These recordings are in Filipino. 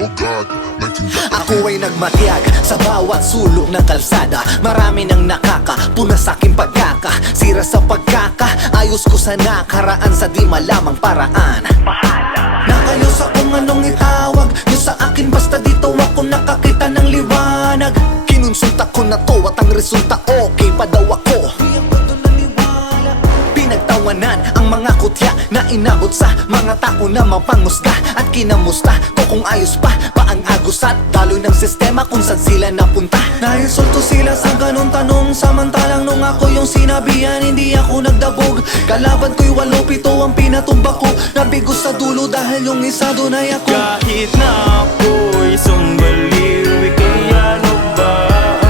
Oh God, Ako ay nagmatiyag sa bawat sulok ng kalsada. Marami nang nakakapuna sa aking pagkakasira sa pagkakaayos ko sa nakaraan sa di malamang paraan. Nakayos akong anong itawag nyo sa akin, basta dito ako nakakita ng liwanag. Kinonsulta ko na to at ang resulta okay pa daw ako. Pinagtawanan ang mga kutya na inabot sa mga tao na mapangusga at kinamusta ko kung ayos pa ang agos at daloy ng sistema kung saan sila napunta. Naisulto sila sa ganong tanong, samantalang nung ako yung sinabihan hindi ako nagdabog. Kalaban ko'y 8-7 ang pinatumba ko, nabigo sa dulo dahil yung isa doon ay ako. Kahit na ako'y sumbaliw, ika'y ano ba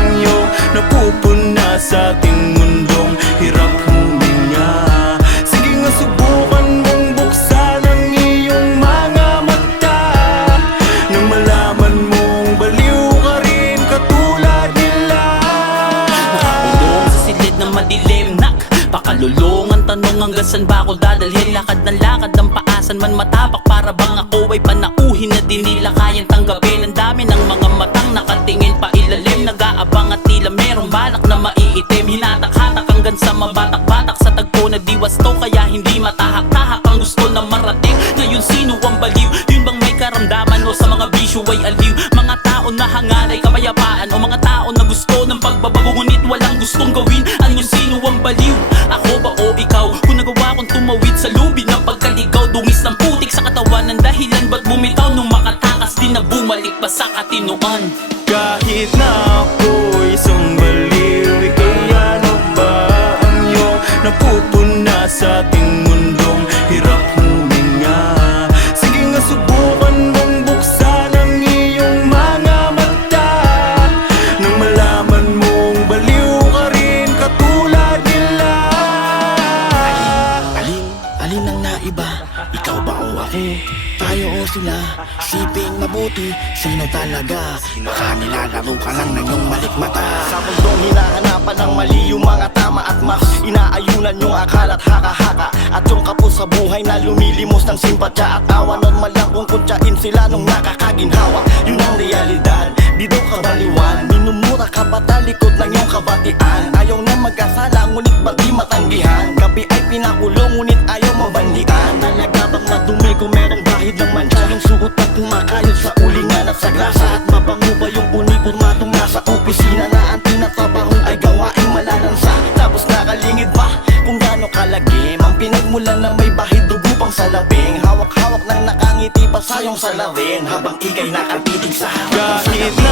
ang iyong napupuna sa ating mundong hirap huminga? Sige nga subukan mong buksan ang iyong mga mata, nang malaman mong baliw ka rin katulad nila. Nakakulong sa silid ng madilim, pakalulungan tanong hanggang saan ba ako dadalhin? Lakad ng lakad ng paasan man matapak, para bang ako ay panauhin na di nila kayang tanggapin. Ang dami ng mga matang nakatingin pa ilalim, nag-aabang at tila merong balak na maiitim. Hinatak-hatak hanggang sa mabatak-batak sa tagpo na di wasto, kaya hindi matahak-tahak ang gusto na marating. Ngayon sino ang baliw? Yun bang may karamdaman o sa mga bisyo ay aliw? Mga tao na hangalay kapayapaan o mga tao na gusto ng pagbabago ngunit walang gustong gawin? Ano sino ang baliw? Ako ba o ikaw? Kung nagawa kong tumawid sa lubi ng pagkaligaw, dungis ng putik sa katawan ng dahilan ba't bumitaw nung makatakas din na bumalik pa sa katinoan? Kahit na ako'y sumbaliw, ika'y ano ba ang iyong napupuna sa ating mundong hirap huminga? Sige nga subukan mong buksan ang iyong mga mata, nang malaman mong baliw ka rin katulad nila. Alin ang naiba? Ikaw ba o ako? Tayo o sila? Siping mabuti, sino talaga? Baka nilalaro ka lang ng iyong malikmata. Sa mundong hinahanapan ng mali yung mga tama at mas inaayunan yung akal at haka-haka, at yung kapos sa buhay na lumilimos ng simpatya at awa. Normal lang kung kuntsain sila nung nakakaginhawa. Yun ang realidad, di daw kabaliwan. Minumura ka pa talikod ng iyong kabatian. Ayaw na mag-asala ngunit ba't di matanggihan? Gabi ay pinakulong ngunit ayaw mabandian. Talaga bang madumi kung merong bahid ng mancha? Yung suot at kumakayod sa ulingan at sa grasa, at mabango ba yung uniformatong nasa opisina na ang tinatrabaho ay gawaing malalansa? Tapos nakalingid pa kung gaano kalagim ang pinagmulan na may bahid dugo pang salabing. Hawak-hawak ng nakangiti pa sa iyong salarin habang ika'y nakatitig sa harapan. Kahit na